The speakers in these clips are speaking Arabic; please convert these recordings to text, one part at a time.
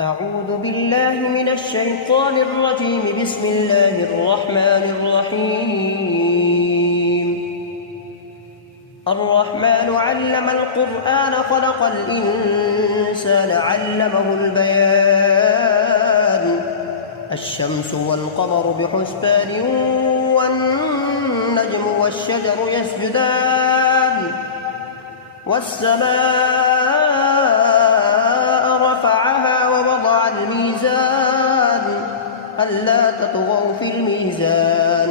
أعوذ بالله من الشيطان الرجيم. بسم الله الرحمن الرحيم. الرحمن علم القرآن خلق الإنسان علمه البيان. الشمس والقمر بحسبان والنجم والشجر يسجدان والسماء رفعها ووضع الميزان ألا تطغوا في الميزان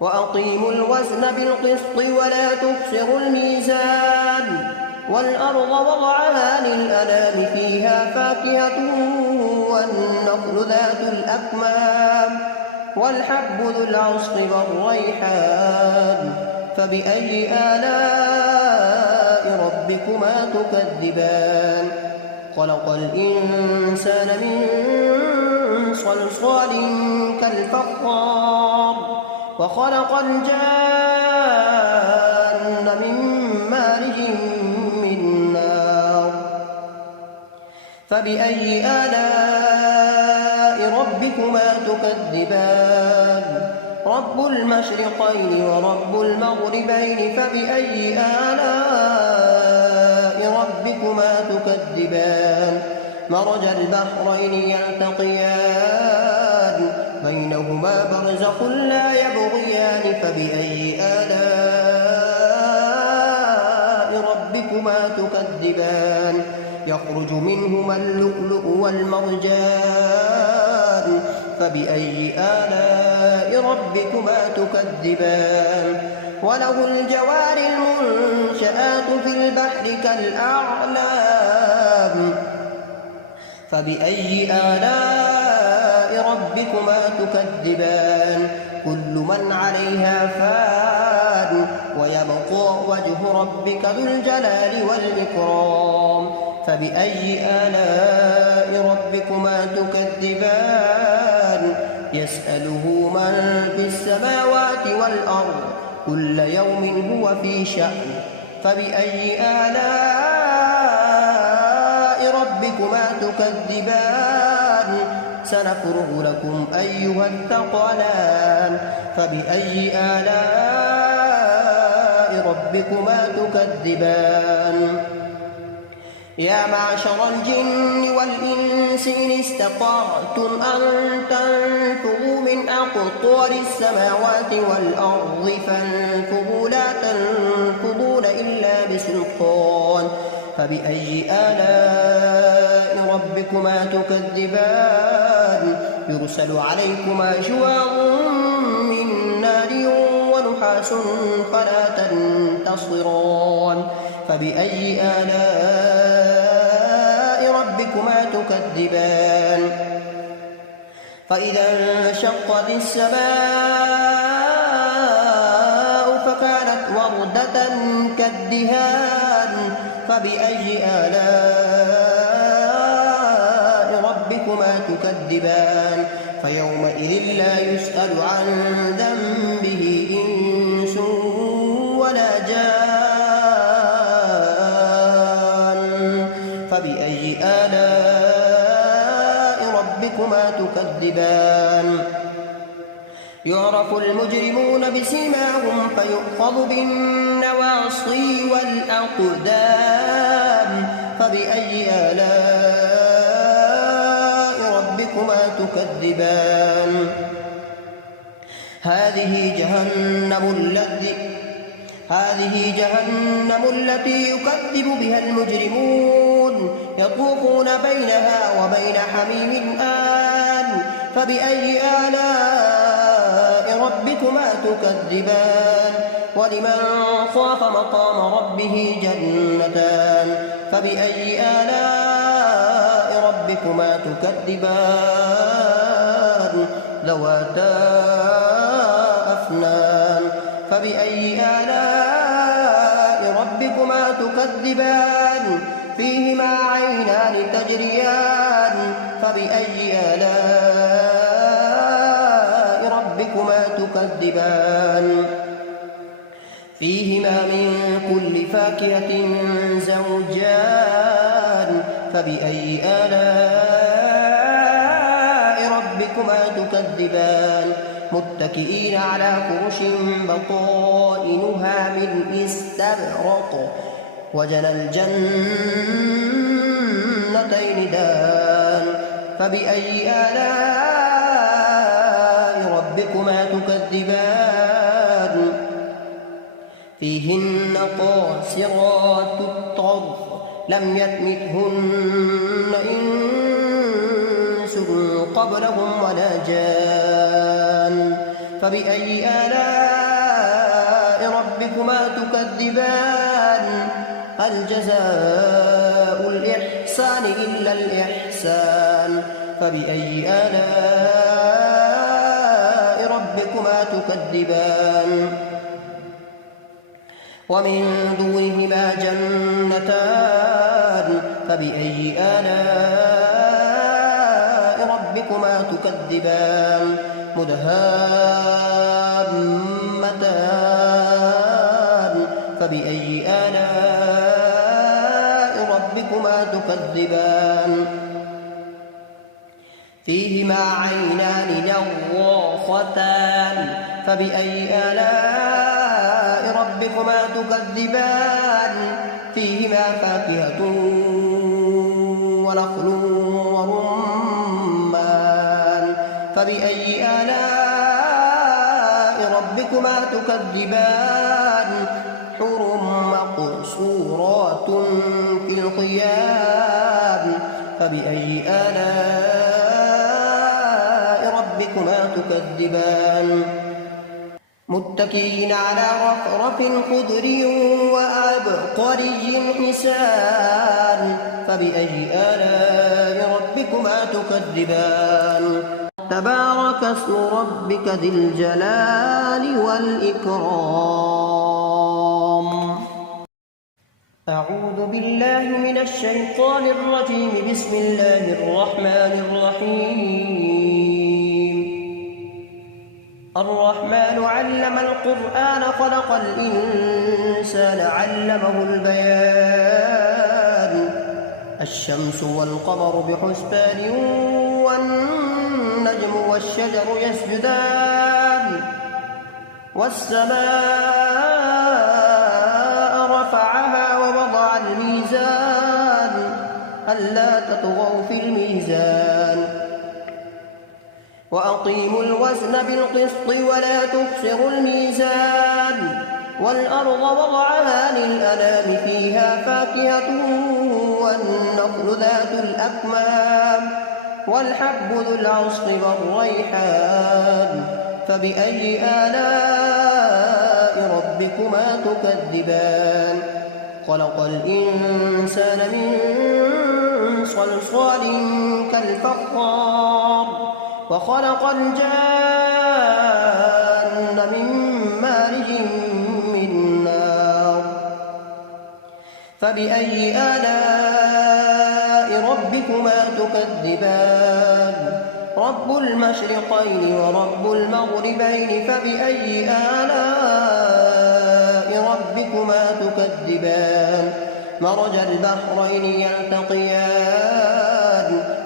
وأقيموا الوزن بالقسط ولا تخسروا الميزان والأرض وضعها للأنام فيها فاكهة والنخل ذات الأكمام والحب ذو العصف والريحان فبأي آلاء ربكما تكذبان. خلق الإنسان من صلصال كالفخار وخلق الجان من مارج من نار فبأي آلاء ربكما تكذبان. رب المشرقين ورب المغربين فبأي آلاء ربكما تكذبان. مرج البحرين يلتقيان بينهما برزخ لا يبغيان فبأي آلاء ربكما تكذبان. يخرج منهما اللؤلؤ والمرجان فبأي آلاء ربكما تكذبان. وله الجوار المنشآت في البحر كالأعلام فبأي آلاء ربكما تكذبان. كل من عليها فان ويبقى وجه ربك ذو الجلال والإكرام فبأي آلاء ربكما تكذبان. يسأله من في السماوات والأرض كل يوم هو في شأن فبأي آلاء ربكما تكذبان. سنفرغ لكم أيها الثقلان فبأي آلاء ربكما تكذبان. يا معشر الجن والإنس إن استطعتم أن تنفذوا من أقطار السماوات والأرض فانفذوا لا تنفذون إلا بسلطان فبأي آلاء ربكما تكذبان. يرسل عليكما شواظ من نار ونحاس فلا تنتصران فبأي آلاء ربكما تكذبان. فإذا انشقت السماء فكانت وردة كالدهان فبأي آلاء ربكما تكذبان. فيومئذ لا يسأل عن ذنبه إنس ولا جان فبأي آلاء ربكما تكذبان. يعرف المجرمون بسيماهم فيؤخذ بالنواصي والأقدام فبأي آلاء ربكما تكذبان. هذه جهنم التي يكذب بها المجرمون يطوفون بينها وبين حميم آن فبأي آلاء ربكما تكذبان. ولمن خاف مقام ربه جنتان فبأي آلاء ربكما تكذبان. ذواتا أفنان فبأي آلاء ربكما تكذبان. فيهما عينان تجريان فبأي آلاء ربكما تكذبان. فيهما من كل فاكهة زوجان فبأي آلاء ربكما تكذبان متكئين على فرش بطائنها من استبرق وجنى الجنتين دان فبأي آلاء ربكما تكذبان فيهن قاصرات الطرف لم يطمثهن إنس قبلهم ولا جان فبأي آلاء ربكما تكذبان هل جزاء الإحسان إلا الإحسان فبأي آلاء ربكما تكذبان ومن دونهما جنتان فبأي آلاء ربكما تكذبان مدهامتان فبأي آلاء ربكما تكذبان فيهما عينان نضاختان فبأي آلاء ربكما تكذبان فيهما فاكهة ونخل ورمان فبأي آلاء ربكما تكذبان حور مقصورات في الخيام فبأي آلاء ربكما تكذبان متكئين على رفرف خضر وعبقري حسان فبأي آلاء ربكما تكذبان تبارك اسم ربك ذي الجلال والإكرام أعوذ بالله من الشيطان الرجيم بسم الله الرحمن الرحيم الرحمن علم القرآن خلق الإنسان علمه البيان الشمس والقمر بحسبان والنجم والشجر يسجدان والسماء رفعها ووضع الميزان ألا تطغوا في الميزان وأقيموا الوزن بالقسط ولا تخسروا الميزان والأرض وضعها للأنام فيها فاكهة والنخل ذات الأكمام والحب ذو العصف والريحان فبأي آلاء ربكما تكذبان خلق الإنسان من صلصال كالفخار وخلق الجان من مارج من نار فبأي آلاء ربكما تكذبان رب المشرقين ورب المغربين فبأي آلاء ربكما تكذبان مرج البحرين يلتقيان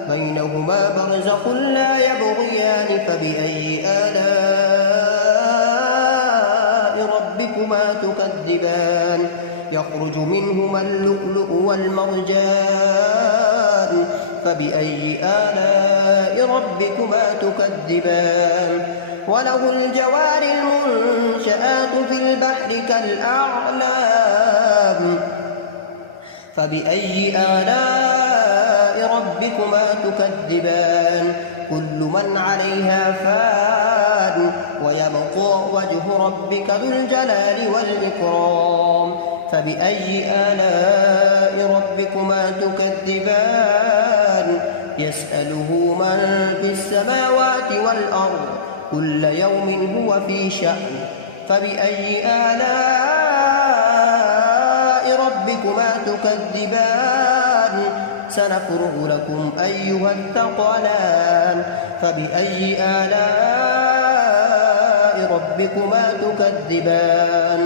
بينهما برزخ لا يبغيان فبأي آلاء ربكما تكذبان يخرج منهما اللؤلؤ والمرجان فبأي آلاء ربكما تكذبان وله الجوار المنشآت في البحر كالأعلام فبأي آلاء ربكما تكذبان كل من عليها فان ويبقى وجه ربك ذو الجلال والإكرام فبأي آلاء ربكما تكذبان يسأله من في السماوات والأرض كل يوم هو في شأن فبأي آلاء ربكما تكذبان سنفرغ لكم أيها الثقلان فبأي آلاء ربكما تكذبان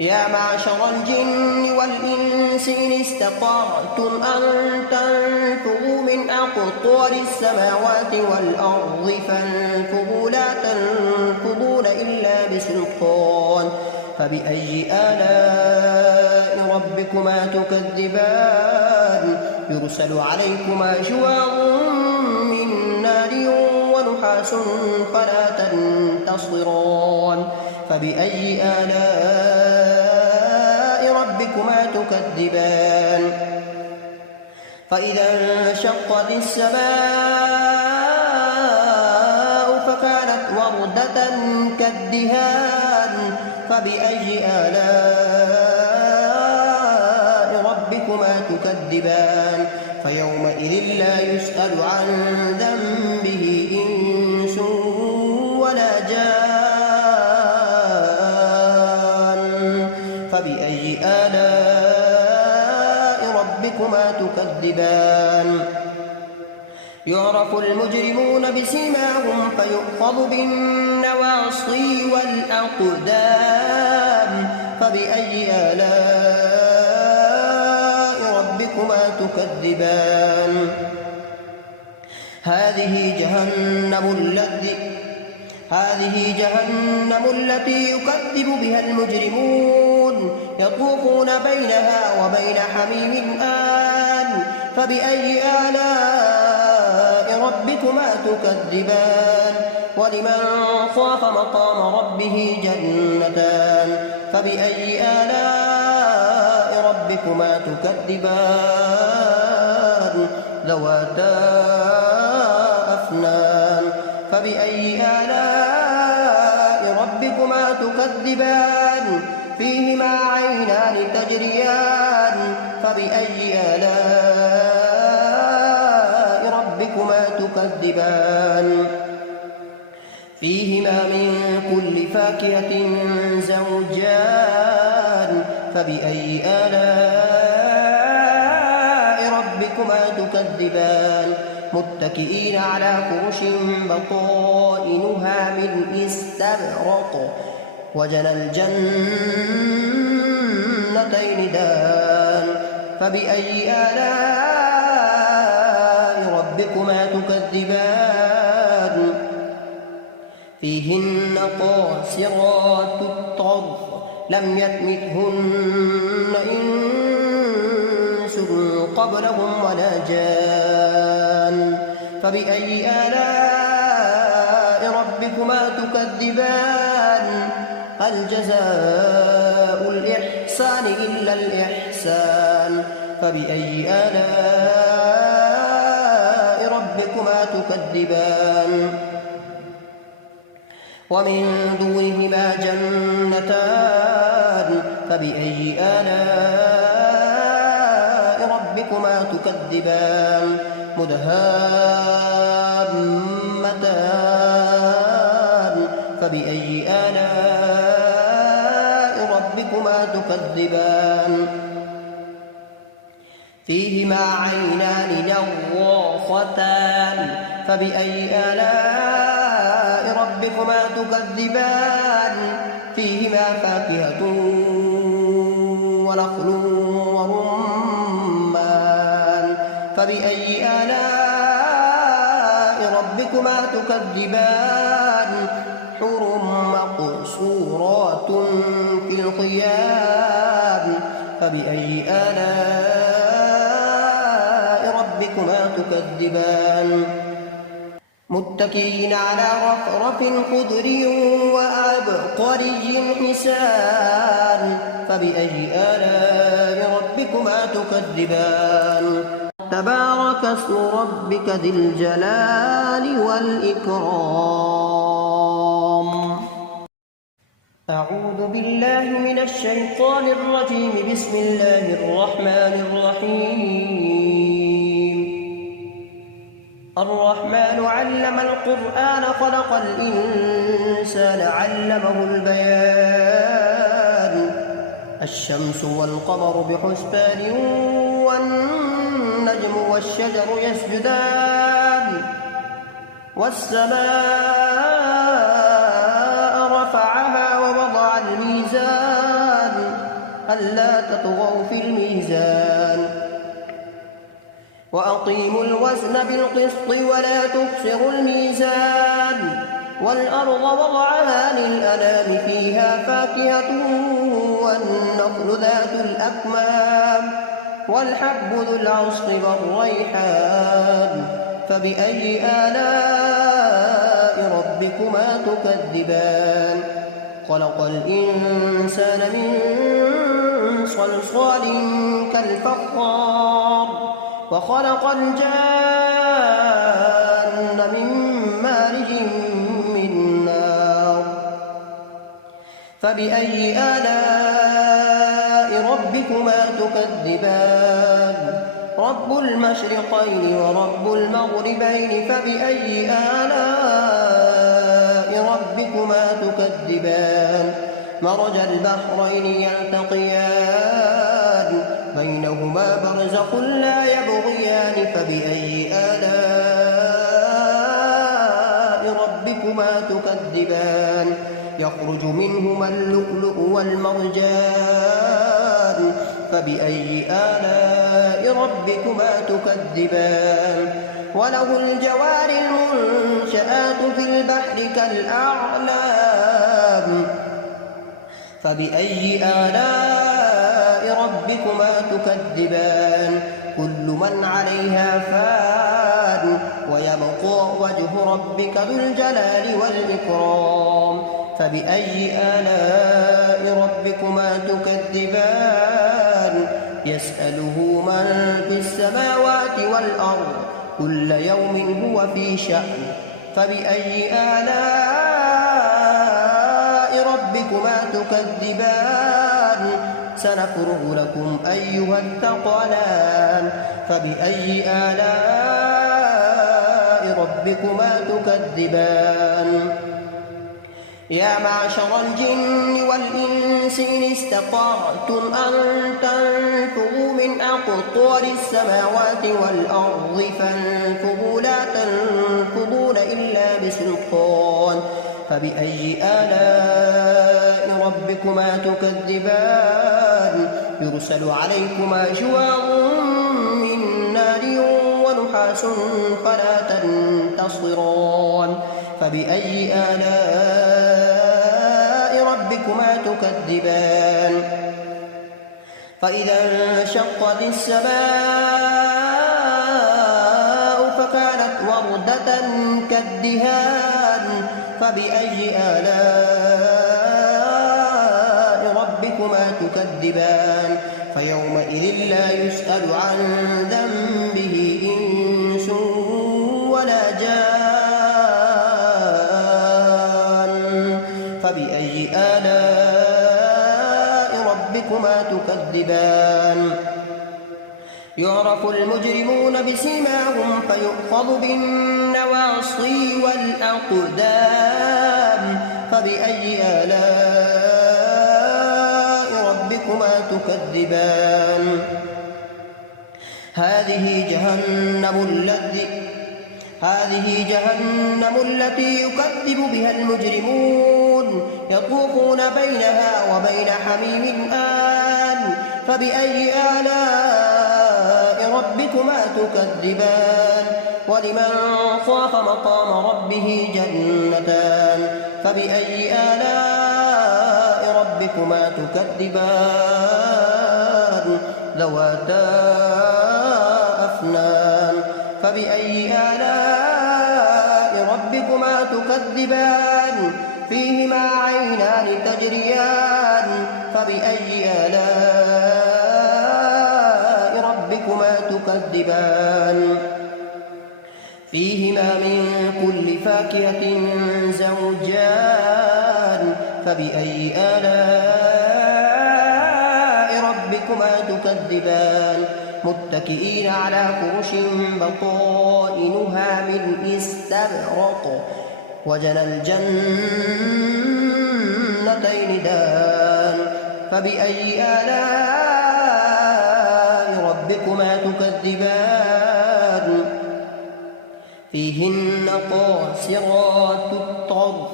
يا معشر الجن والإنس إن استطعتم أن تنفذوا من أقطار السماوات والأرض فانفذوا لا تنفذون إلا بسلطان فبأي آلاء ربكما تكذبان يرسل عليكما شواظ من نار ونحاس فلا تنتصران فبأي آلاء ربكما تكذبان فإذا انشقت السماء فكانت وردة كالدهان فبأي آلاء ربكما تكذبان فيومئذ لا يسأل عن ذنبه إنس ولا جان فبأي آلاء ربكما تكذبان يعرف المجرمون بسيماهم فيؤخذ بالنواصي والأقدام فبأي آلاء ربكما تكذبان هذه جهنم التي يكذب بها المجرمون يطوفون بينها وبين حميم آن فبأي آلاء ربكما تكذبان ولمن خاف مقام ربه جنتان فبأي آلاء ربكما تكذبان ذواتا أفنان فبأي آلاء ربكما تكذبان فيهما عينان تجريان فبأي آلاء ربكما تكذبان فيهما من كل فاكهة زوجان فبأي آلاء ربكما تكذبان متكئين على فرش بطائنها من استبرق وجنى الجنتين دان فبأي آلاء ربكما تكذبان فيهن قاصرات الطرف لم يطمثهن إنس قبلهم ولا جان فبأي آلاء ربكما تكذبان هل جزاء الإحسان إلا الإحسان فبأي آلاء ربكما تكذبان ومن دونهما جنتان فبأي آلاء ربكما تكذبان مدهامتان فبأي آلاء ربكما تكذبان فيهما عينان نضاختان فبأي آلاء ربكما تكذبان فيهما فاكهة ونخل ورمان فبأي آلاء ربكما تكذبان حور مقصورات في الخيام فبأي آلاء ربكما تكذبان متكئين على رفرف خضر وعبقري حسان فبأي آلاء ربكما تكذبان تبارك اسم ربك ذي الجلال والإكرام أعوذ بالله من الشيطان الرجيم بسم الله الرحمن الرحيم الرحمن علم القرآن خلق الإنسان علمه البيان الشمس والقمر بحسبان والنجم والشجر يسجدان والسماء رفعها ووضع الميزان ألا تطغوا في الميزان وأقيموا الوزن بالقسط ولا تخسروا الميزان والأرض وضعها للأنام فيها فاكهة والنخل ذات الأكمام والحب ذو العصف والريحان فبأي آلاء ربكما تكذبان خلق الإنسان من صلصال كالفخار وخلق الجان من مارج من نار فبأي آلاء ربكما تكذبان رب المشرقين ورب المغربين فبأي آلاء ربكما تكذبان مرج البحرين يلتقيان بينهما برزخ لا يبغيان فبأي آلاء ربكما تكذبان يخرج منهما اللؤلؤ والمرجان فبأي آلاء ربكما تكذبان وله الجوار المنشآت في البحر كالأعلام فبأي آلاء ربكما تكذبان كل من عليها فان ويبقى وجه ربك ذو الجلال والإكرام فبأي آلاء ربكما تكذبان يسأله من في السماوات والأرض كل يوم هو في شأن فبأي آلاء ربكما تكذبان سنفرغ لكم أيها الثقلان فبأي آلاء ربكما تكذبان يا معشر الجن والإنس إن استطعتم أن تنفذوا من أقطار السماوات والأرض فانفذوا لا تنفذون إلا بسلطان فبأي آلاء ربكما تكذبان يرسل عليكما شواظ من نار ونحاس فلا تنتصران فبأي آلاء ربكما تكذبان فإذا انشقت السماء فكانت وردة كالدهان فبأي آلاء ربكما تكذبان فيومئذ لا يسأل عن ذنبه إنس ولا جان فبأي آلاء ربكما تكذبان يعرف المجرمون بسيماهم فيؤخذ بالنواصي والأقدام فبأي آلاء ربكما تكذبان هذه جهنم التي يكذب بها المجرمون يطوفون بينها وبين حميم آن فبأي آلاء ربكما تكذبان ولمن خاف مقام ربه جنتان فبأي آلاء ربكما تكذبان ذواتا أفنان فبأي آلاء ربكما تكذبان فيهما عينان تجريان فبأي آلاء ربكما تكذبان فيهما من كل فاكهة زوجان فبأي آلاء ربكما تكذبان متكئين على فرش بطائنها من استبرق وجنى الجنتين دان فبأي آلاء ربكما تكذبان فيهن قاصرات الطرف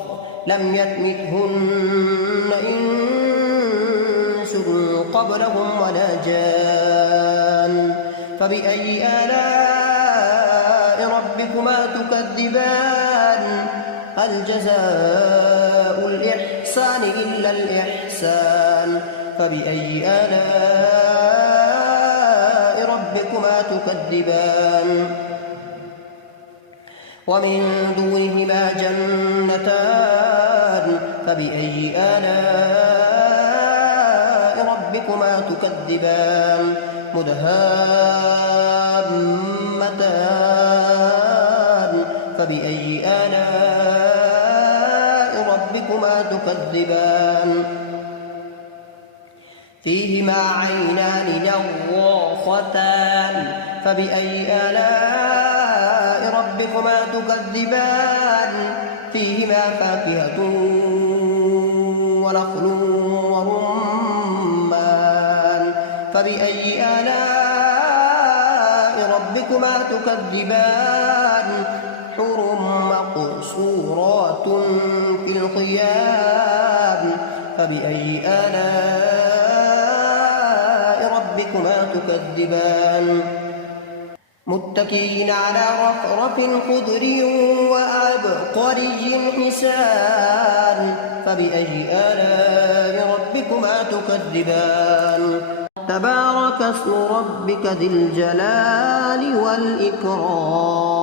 لم يطمثهن إنس قبلهم ولا جان فبأي آلاء ربكما تكذبان هل جزاء الإحسان إلا الإحسان فبأي آلاء ربكما تكذبان ومن دونهما جنتان فبأي آلاء ربكما تكذبان مدهامتان فبأي آلاء ربكما تكذبان فيهما عينان نضاختان فبأي آلاء ربكما تكذبان فيهما فاكهة ونخل ورمان فبأي آلاء ربكما تكذبان حور مقصورات في الخيام فبأي آلاء ربكما تكذبان متكئين على رفرف خضر وعبقري حسان فبأي آلاء ربكما تكذبان تبارك اسم ربك ذي الجلال والإكرام